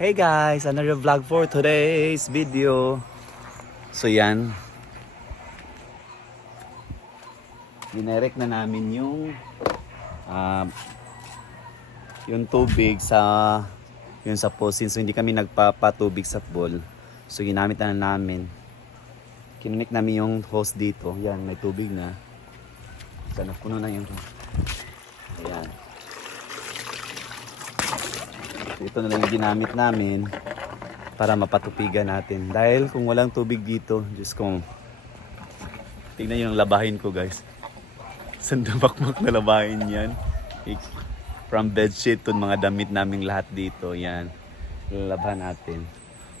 Hey guys, another vlog for today's video. So yan, dinerek na namin yung tubig sa pool since hindi kami nagpapatubig sa pool. So ginamit na namin. Kinonek namin yung hose dito. Yan, may tubig na. Sana puno na yung ayan. Ito na lang yung ginamit namin para mapatupigan natin. Dahil kung walang tubig dito, Diyos ko, tignan nyo yung labahin ko guys. Sandamakmak na labahin yan. From bedsheet to mga damit naming lahat dito. Yan. Lalabahan natin.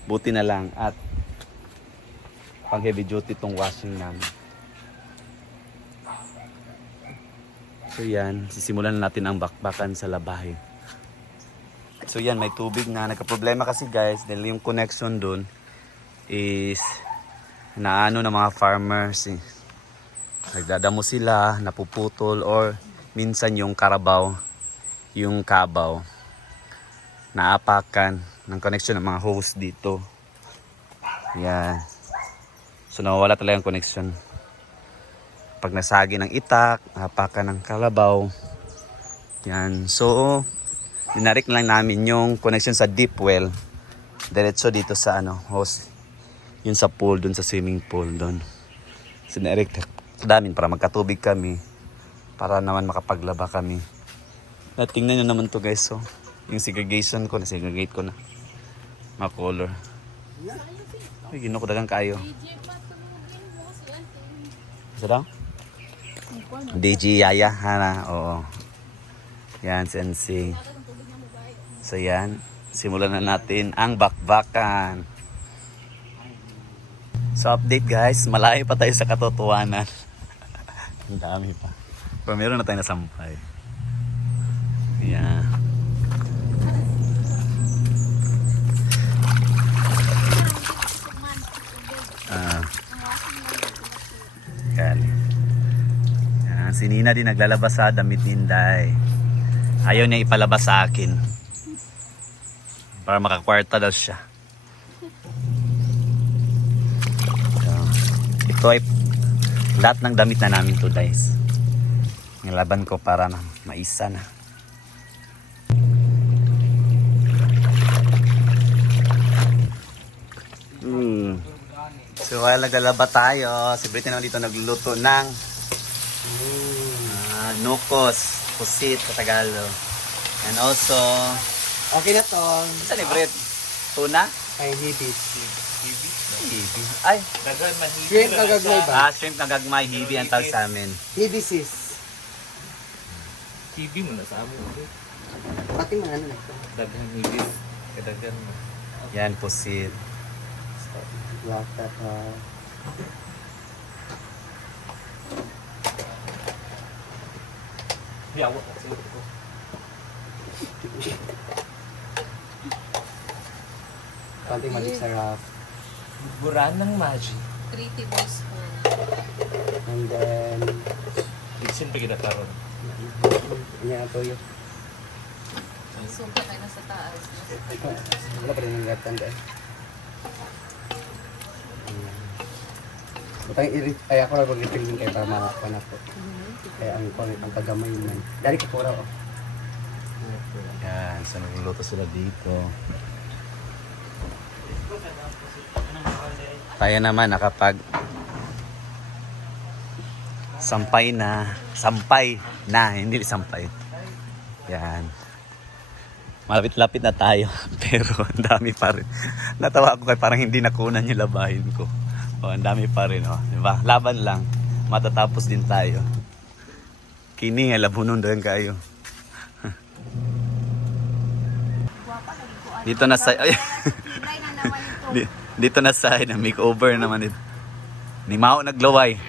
Buti na lang at pang heavy duty tong washing namin. So yan, sisimulan na natin ang bakbakan sa labahin. So yan, may tubig na. Nagka-problema kasi guys dahil yung connection dun is naano ng mga farmers. Nagdadamo sila, napuputol or minsan yung karabaw, yung kabaw naapakan ng connection ng mga hose dito. Yan. So nawawala talaga yung connection. Pag nasagi ng itak, naapakan ng kalabaw. Yan. So dinarik lang namin yung connection sa deep well. Diretso dito sa hose. Yun sa pool, dun sa swimming pool dun. So dinarik namin para magkatubig kami. Para naman makapaglaba kami. At tingnan nyo naman to guys. So, yung segregation ko, na-segregate ko na. Mga color. Ay, gino ko dagang kayo. Isa daw? DJ Yaya, hana, oo. Yan, sensei. So yan, simulan na natin ang bakbakan. So update guys, malayo pa tayo sa katotohanan. Ang dami pa. Pero meron na tayong nasampay. Yan. Yan. Yan. Si Nina din naglalabas sa damit ni Inday. Ayaw niya ipalabas sa akin. Para makakwarta daw siya. So, ito ay lahat ng damit na namin to guys. Nilaban ko para na maisa na. So while naglalaba tayo, si Britney naman dito nagluluto ng nukos, pusit sa Tagalog. And also okay na to. saan ni Brit? Tuna? Ay, hibis. Hibi. Ay, Shrimp kagagmay ba? shrimp na gagmay, hibi ang tawag sa amin. Hibis is. TV mo na sa amin. Pati mga ano na. Daghang hibis. Kadaghan mo. Yan, pusit. Waka pa. Yawa ka siguro ko. Pati malik sarap. Buran ng magic. 3 tablespoon. And then, Itsin pa kita karon. yan ang toyo. Suka tayo na sa taas. Wala pa rin yung gatan dahil. Butang ay ako lang mag-refill din kayo para makakuha na po. Kaya ang tagamay man. Dari ko po raw. Yan, so nagluluto sila dito. Tayo naman nakapag sampay na, hindi sampay. Yan. Malapit-lapit na tayo, pero ang dami pa rin. Natawa ako kay parang hindi nakunan yung labahin ko. O, ang dami pa rin, oh. Diba? Laban lang. Matatapos din tayo. Kini, labunon doon kayo. Dito na sa dito na sa na makeover naman ito. Ni Mao naglaway.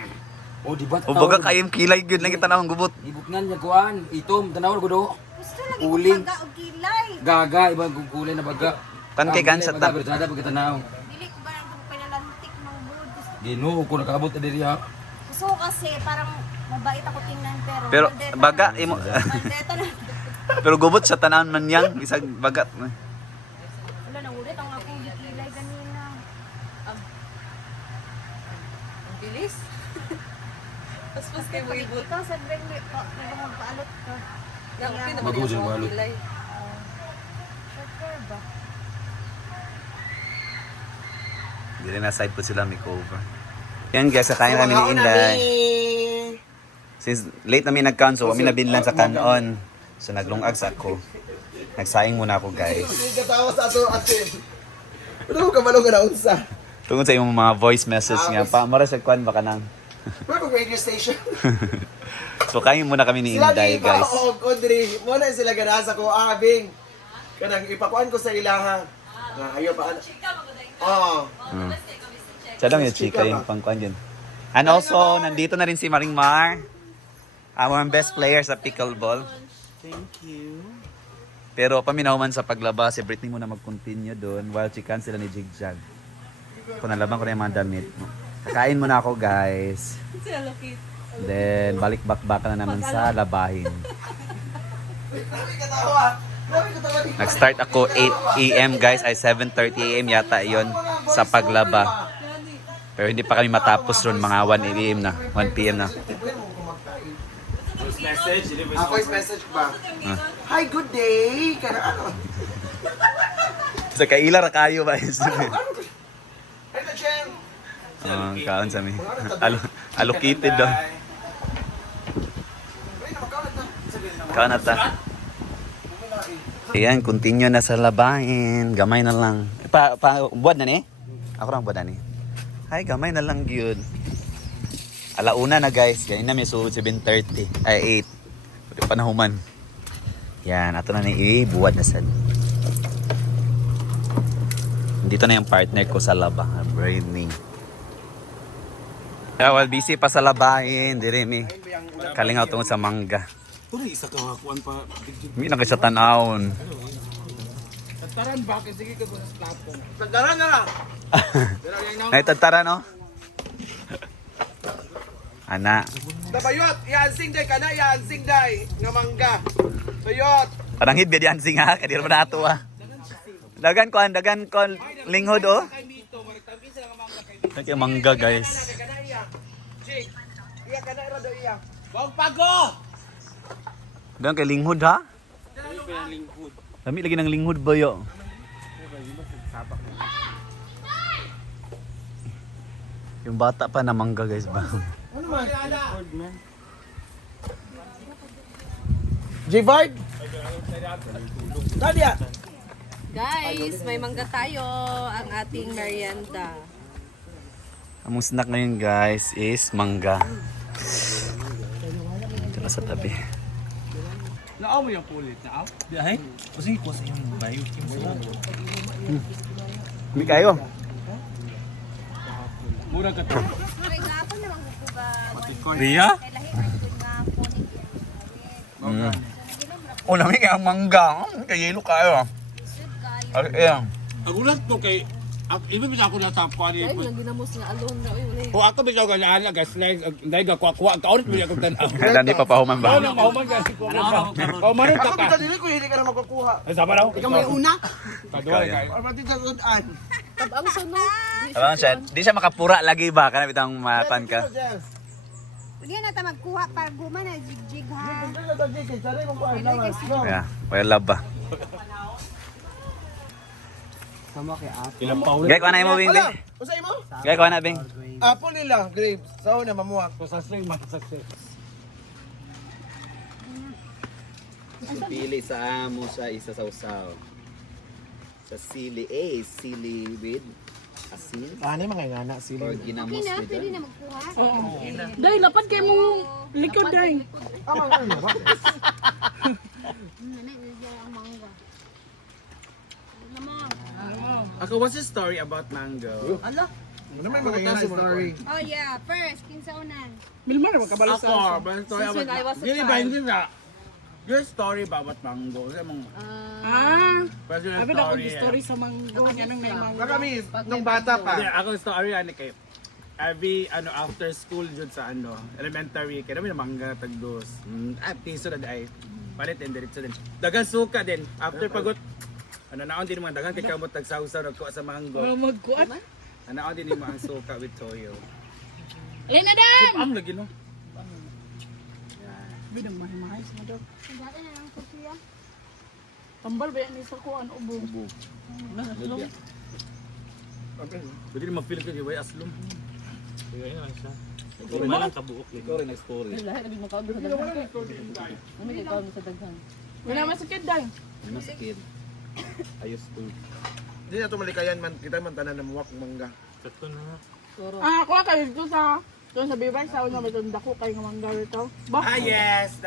Oh, di ba? Ubaga kayong kilay gyud lang kita na gubot. Ibuknan niya kuan. Itom, tanaw ko do. Gusto lagi Uling. baga o gilay. Gaga, ibang kulay na baga. Kan kay kansat ta. Bertada pag tanaw. Dili ko ba nang pinalantik ng mood. Ginoo ko nakabot na diri ha. Gusto ko kasi parang mabait ako tingnan Pero maldeta baga na. imo Maldeta na. pero gubot sa tanan man yang isang bagat. Wala nangulit ang akong gikilay ganina. Ang bilis. Pas kay mo ibot. Ikaw sa drink magpaalot ka. Nang okay naman Bago dyan, yung balo. kilay. Short hair ba? Hindi rin na side po sila makeover. Yan guys, kakain kami ni Inday. Since late namin nag-count, so kami nabinlan sa kanon. So naglungag sa ako. Nagsaing muna ako guys. Katawa sa ato atin. Ano ka malong na unsa? Tungkol sa iyong mga voice message nga. Mara sa kwan baka nang. Wala pag radio station. So kain muna kami ni Sila Inday di ba guys. o Audrey, mo na sila ganasa ko Bing. Kanang ipakuan ko sa ilaha. Nga ayo pa. Oo. Siya lang yung chika yung pangkwan yun. And also, nandito na rin si Maring Mar. Our best player sa pickleball. Thank you. Pero paminaw man sa paglaba, si Britney muna mag-continue doon while chikan sila ni Jigjag. Punalaban ko na yung mga damit. Kakain muna ako guys. Then, balik back na naman sa labahin. Grabe katawa. Grabe katawa. Nag-start ako 8 AM guys, ay 7:30 AM yata yon sa paglaba. Pero hindi pa kami matapos ron, mga 1 AM na, 1 PM na. Voice message ba? Hi, good day. Kana ano? Sa kaila ra kayo ba? Ay na Jen. Kaon sa mi. Allocated daw. Ay na magkawat na. Kaon na ta. Ayan, continue na sa labahin. Gamay na lang. Buwan na ni? Ako lang buwan na ni. Ay, gamay na lang yun. Alauna na guys. Ganyan na may suod 7:30. Ay, 8. Pwede panahuman. Yan, ato na ni buwan na sad. Dito na yung partner ko sa laba. Braining. Yeah, well, busy pa sa labahin. Dire mi. Kalingaw tungod sa mangga. Puro isa ka hakuan pa. Hindi na kasi sa tanawon. Taran bakit sige ka sa platform. Taran na lang. Naitagtara no? Ana. Dabayot, iansing day kana, iansing day nga mangga. Bayot. Parang hid bedi ansing ha, kaya di naman nato ah. Dagan ko linghod oh. Kaya mangga guys. Kana iya. Jig. Iya kana ra do iya. Bawang pago. Dagan kay linghod ha? Dami lagi ng linghod ba yo? Yung bata pa na mangga guys ba? Ano man? J-Bard? Nadia! Guys, may mangga tayo. Ang ating merienda. Among snack ngayon guys is mangga. Ito na sa tabi. Naaw mo yung pulit, naaw? Ay, kasi ko sa yung bayo. Hindi kayo. Murag ka to. Ay, gapon naman kukuga. Ria? Kay lahi man gud nga kunik. Oh, lami kaya ang mangga. Kaya yelo kayo. Sud kayo. Ay, ayan. Ang ulat to kay iba bisa ako na sa kuan Ay, nang ginamos na alone na. Uy, o ako bisa ko galaan guys like dai ga kuwa kaon mo ko tan. Kaya hindi pa pahuman ba? Ano mauman ka si kuwa. O maro ka Ako ka. dili ko hindi ka na magkukuha. Ay sama daw. Ikaw may una. Kaduwa Kaya. kayo. Or pati sa sudan. tabang sa no. Abang siya, di siya makapura lagi ba? Kana bitang matan ka. Uli na ta magkuha para guman na jigjig ha. Kaya, well love ba? Sama kay Apple. Ilang paul. Gaya ko na mo, Bing. Wala! Usay mo? Gaya ko na, Bing. Apple nila, grapes. Sao na mamuha. Sa string man sa string. Pili sa amo sa isa sa usaw. Sa sili, sili with asin Ano mga ngana sila? or ginamos Okay na, with pwede na magkuha. Dai, lapad kay mo likod dai. Ama ano ba? Nanay, nandiyan ang mangga. Naman. Ako, what's the story about mango? Ano may mga ngana story? Oh yeah, first, kinsa unan. Milmar makabalo Ako, but story Since when I was about a Dili child. ba hindi na your story ba about mango? Kasi mong personal Abi na story. story sa manggo, ganang may manggo. Baka kami, nung bata pa. Hindi, ako story ano kay every after school jud sa elementary kaya namin mangga tagdos. Piso na ay palit and diretso din. Dagan suka din after pagod Ano naon din mga daghan kay kamot tagsawsaw nagkuha sa mango. Magkuat. Ano din yung mga suka with toyo. Alin na dan! Ang lagi no. Bidang mahimahis mo daw. Dati na lang ko siya. Tambal ba yan isa ko ano ubo? Ubo. Naslong. Pwede rin mag-feel ka giway aslom. Kaya na lang siya. Ikaw rin lang kabuok. Ikaw rin nag-story. Lahat na makaabot sa daghan. Ano kay kaon sa daghan? Wala masakit dai. Masakit. Ayos to. Hindi na ito malikayan man. Kita man tanan na muwak mangga. Sakto na. Ah, ako kayo dito sa bibay sa una may dako kay nga mangga ito. Ba? Yes!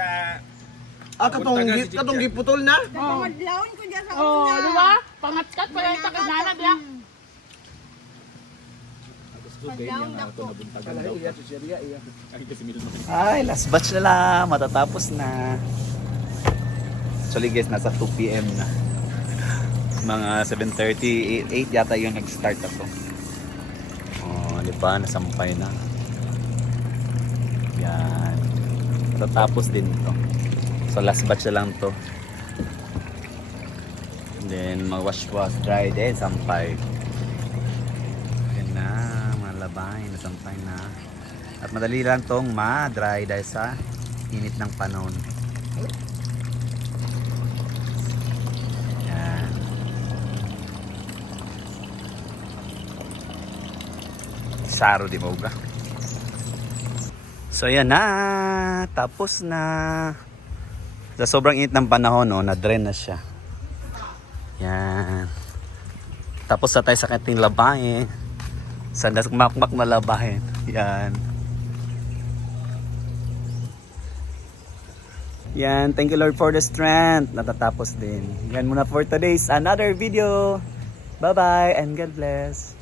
Katong giputol na? Madlaon ko dyan sa Oh, una. di ba? Pangatkat pa yung takanana diya. Gusto ganyan na ito nabuntagan daw. Ay kasi milon. Ay, last batch na lang. Matatapos na. Actually guys, nasa 2 PM na. Mga 7:30, 8 yata yung nag-start ako. Oh, di ba? Nasampay na. Yan. Matatapos din ito. So last batch na lang to. And then mag-wash-wash, dry din, sampay. Yan na, malabay, nasampay na. At madali lang tong ma-dry dahil sa init ng panahon. Yan. Saro di ba? So yan na, tapos na. Sa sobrang init ng panahon, no, na-drain na siya. Yan. Tapos sa tayo sa kating labahin. Sa makmak na labahin. Yan. Yan, thank you Lord for the strength. Natatapos din. Yan muna for today's another video. Bye-bye and God bless.